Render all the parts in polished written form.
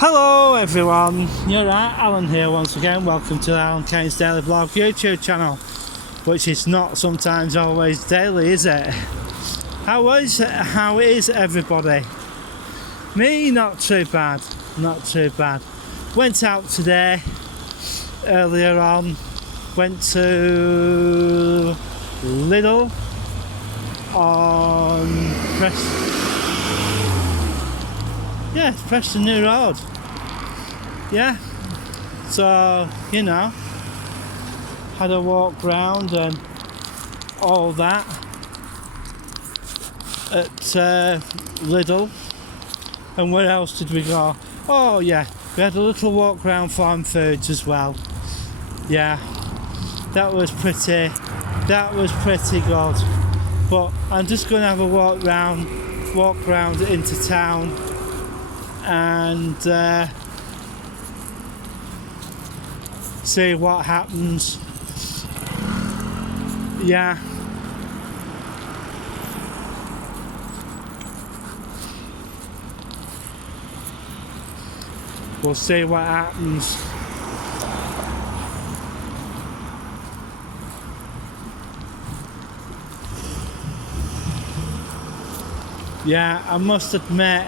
Hello everyone, you're right, Alan here once again. Welcome to Alan Kane's Daily Vlog YouTube channel, which is not sometimes always daily, is it? How is everybody? Me, not too bad, not too bad. Went out today, earlier on, went to Lidl on Preston New Road. Yeah, so you know, had a walk round and all that at Lidl. And where else did we go? Oh yeah, we had a little walk round Farm Foods as well. Yeah, that was pretty good. But I'm just going to have a walk round into town and see what happens. Yeah. We'll see what happens. Yeah, I must admit,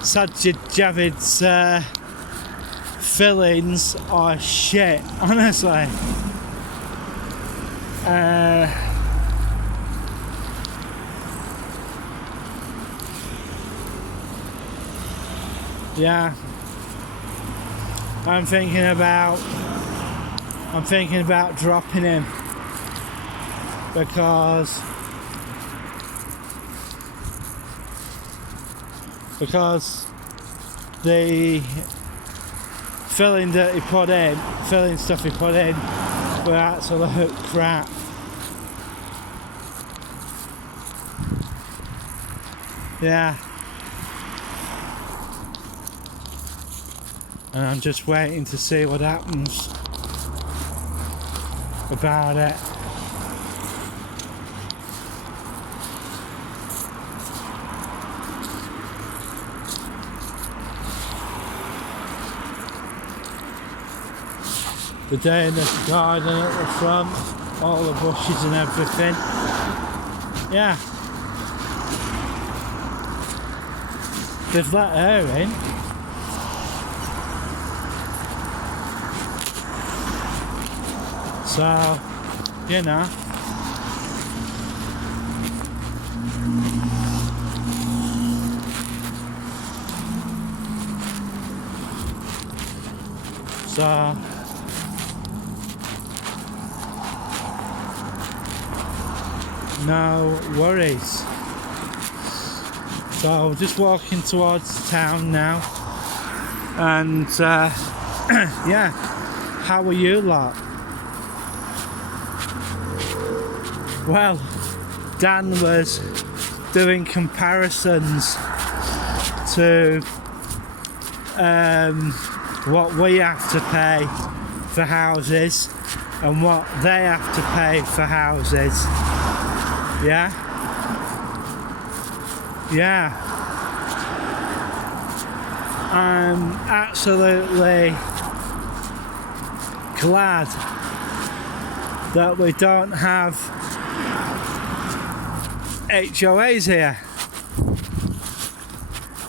Sajid Javid's fillings are shit, honestly. Yeah, I'm thinking about dropping him because the filling stuff he put in were absolute crap. Yeah. And I'm just waiting to see what happens about it. The day in the garden at the front, all the bushes and everything. Yeah. They've let her in. So, you know. So, no worries. So, just walking towards town now. And, yeah. How are you lot? Well, Dan was doing comparisons to what we have to pay for houses and what they have to pay for houses. Yeah? Yeah. I'm absolutely glad that we don't have HOAs here.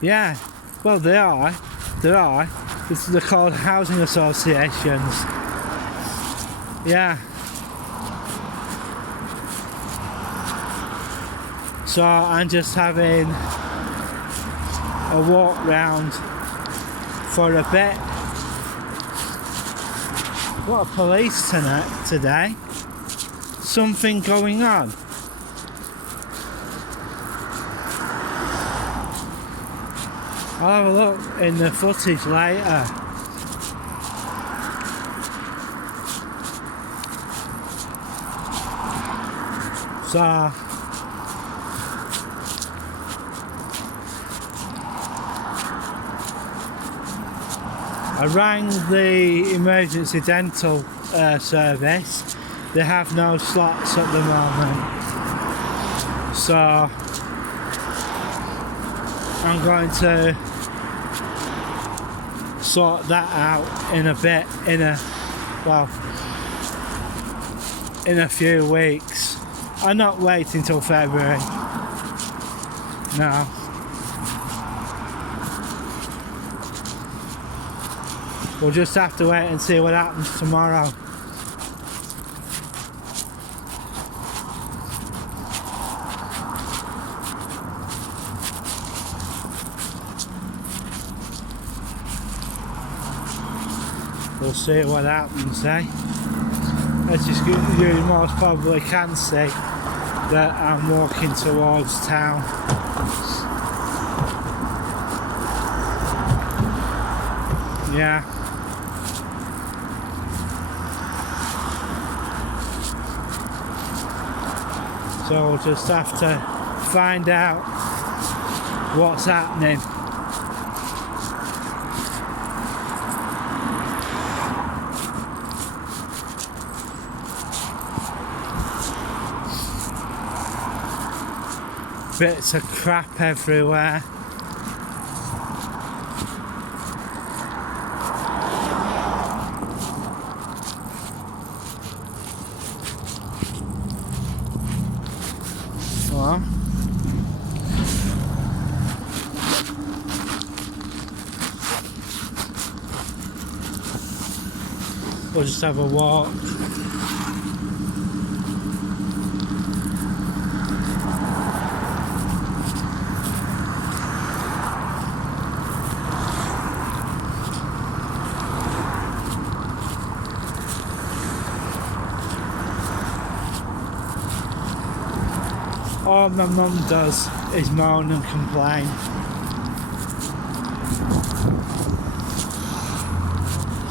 Yeah, well there are. They're called housing associations. Yeah. So I'm just having a walk round for a bit. What a police today. Something going on. I'll have a look in the footage later. So I rang the emergency dental service. They have no slots at the moment, so I'm going to sort that out in a bit, in a few weeks. I'm not waiting till February. No. We'll just have to wait and see what happens tomorrow. We'll see what happens, eh? As you most probably can see that I'm walking towards town. Yeah. So we'll just have to find out what's happening. Bits of crap everywhere. What? We'll just have a walk. All my mum does is moan and complain.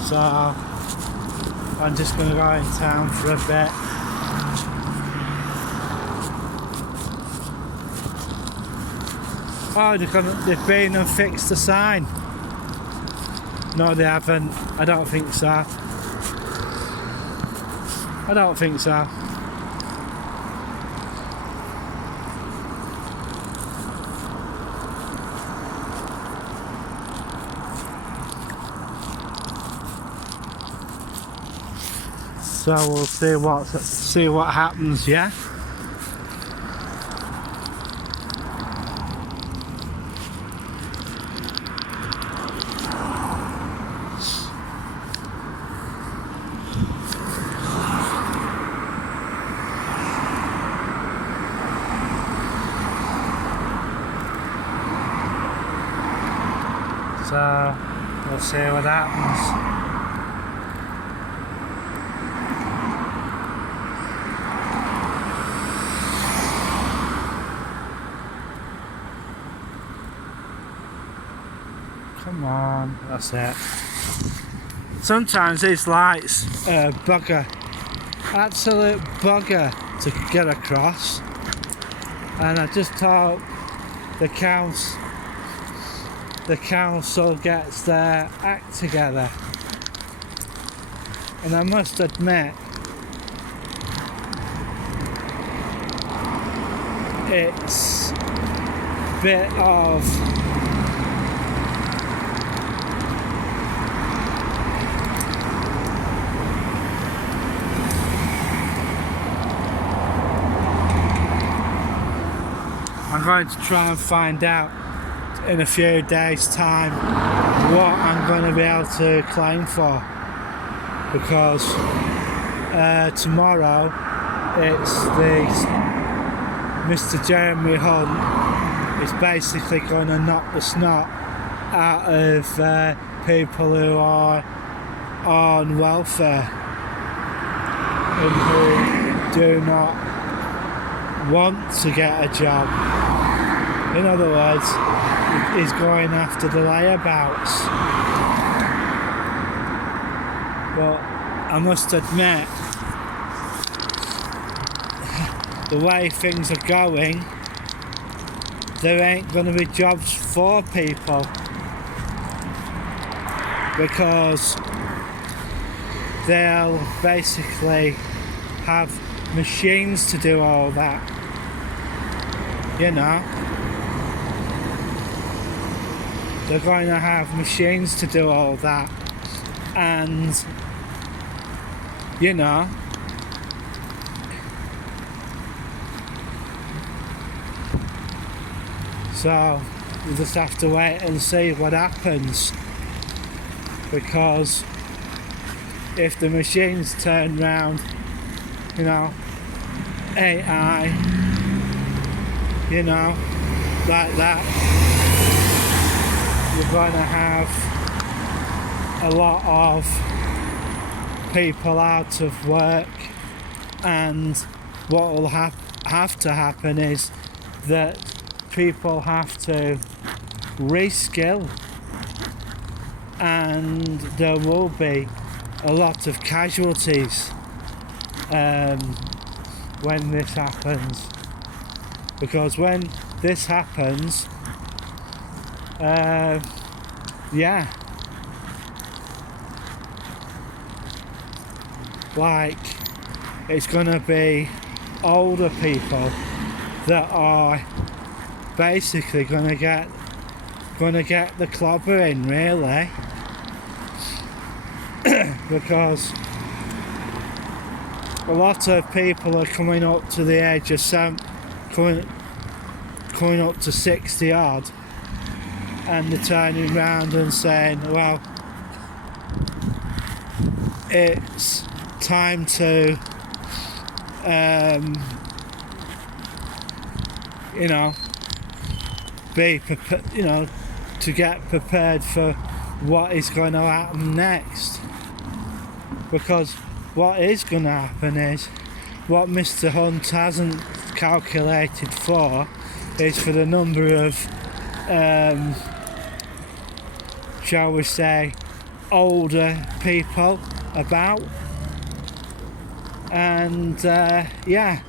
So I'm just going to go in town for a bit. Oh, they've been and fixed the sign. No, they haven't. I don't think so. I don't think so. So we'll see what happens, yeah? So we'll see what happens. Come on, that's it. Sometimes these lights are bugger, absolute bugger to get across, and I just hope the council gets their act together. And I must admit, it's a bit of I'm going to try and find out in a few days' time what I'm going to be able to claim for, because tomorrow it's Mr. Jeremy Hunt is basically going to knock the snot out of people who are on welfare and who do not want to get a job. In other words, he's going after the layabouts. But I must admit, the way things are going, there ain't going to be jobs for people. because they'll basically have machines to do all that, you know. They're going to have machines to do all that, and you know, so you just have to wait and see what happens, because if the machines turn round, you know, AI, you know, like that, you're going to have a lot of people out of work, and what will have to happen is that people have to reskill, and there will be a lot of casualties when this happens, because when this happens, yeah, like it's gonna be older people that are basically gonna get the clobbering, really, because a lot of people are coming up to the age of coming up to 60 odd, and they're turning around and saying, well, it's time to you know, be prepared, you know, to get prepared for what is going to happen next, because what is going to happen is, what Mr. Hunt hasn't calculated for is for the number of shall we say older people about, and yeah,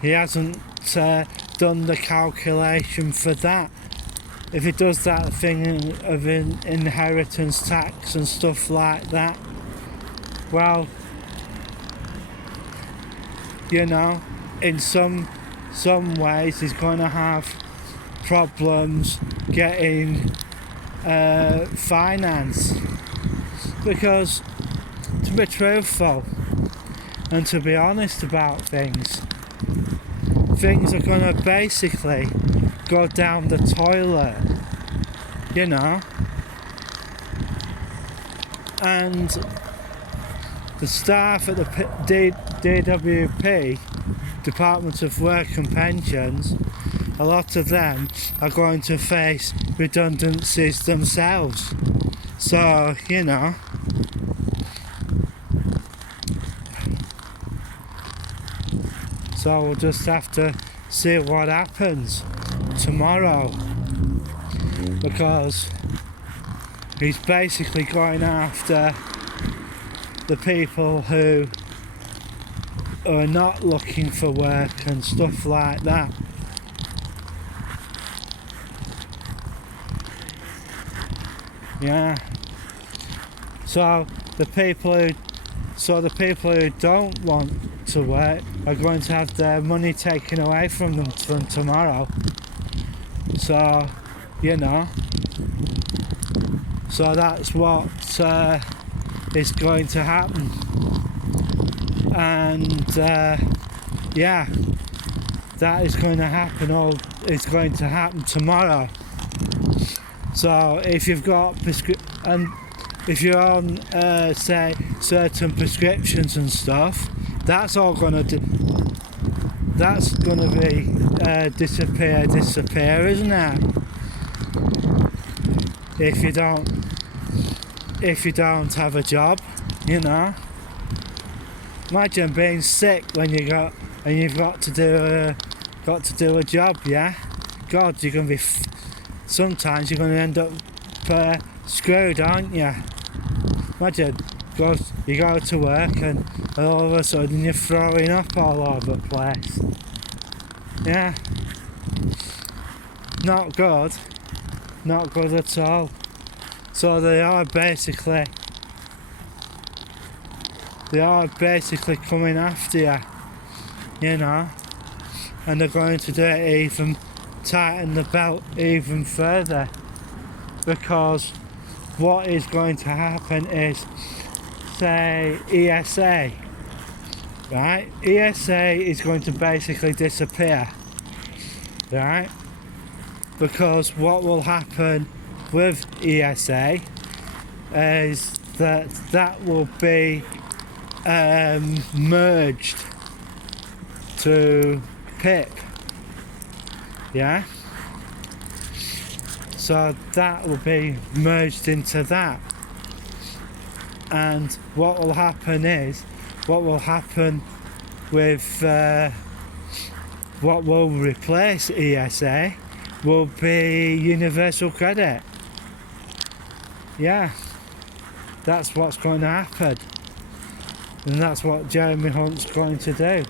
he hasn't done the calculation for that. If he does that thing of inheritance tax and stuff like that, well, you know, in some ways he's going to have problems getting finance, because to be truthful and to be honest about things are going to basically go down the toilet, you know. And the staff at the DWP, Department of Work and Pensions, a lot of them are going to face redundancies themselves. So, you know, so we'll just have to see what happens tomorrow, because he's basically going after the people who are not looking for work and stuff like that. Yeah. So the people who don't want to work are going to have their money taken away from them from tomorrow. So, you know, so that's what is going to happen, and yeah, that is going to happen. It's going to happen tomorrow. So if you've got if you're on say certain prescriptions and stuff, that's all going to be disappear, isn't it? If you don't have a job, you know. Imagine being sick when you've got to do a job, yeah. God, you're gonna be. Sometimes you're gonna end up screwed, aren't you? Imagine you go to work and all of a sudden you're throwing up all over the place. Yeah. Not good. Not good at all. So they are basically coming after you, you know, and they're going to do it even tighten the belt even further, because what is going to happen is, say, ESA, right? ESA is going to basically disappear, right? Because what will happen with ESA is that will be merged to PIP, yeah? So that will be merged into that. And what will happen with what will replace ESA will be universal credit. Yeah, that's what's going to happen. And that's what Jeremy Hunt's going to do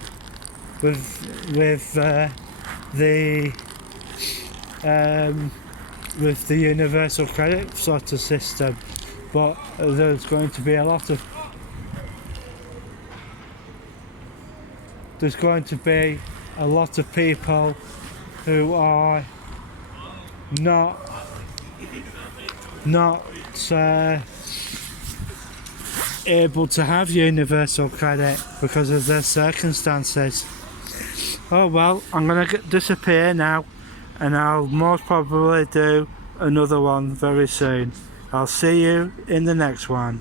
with the universal credit sort of system. But there's going to be a lot of people who are not able to have universal credit because of their circumstances. Oh well, I'm gonna disappear now, and I'll most probably do another one very soon. I'll see you in the next one.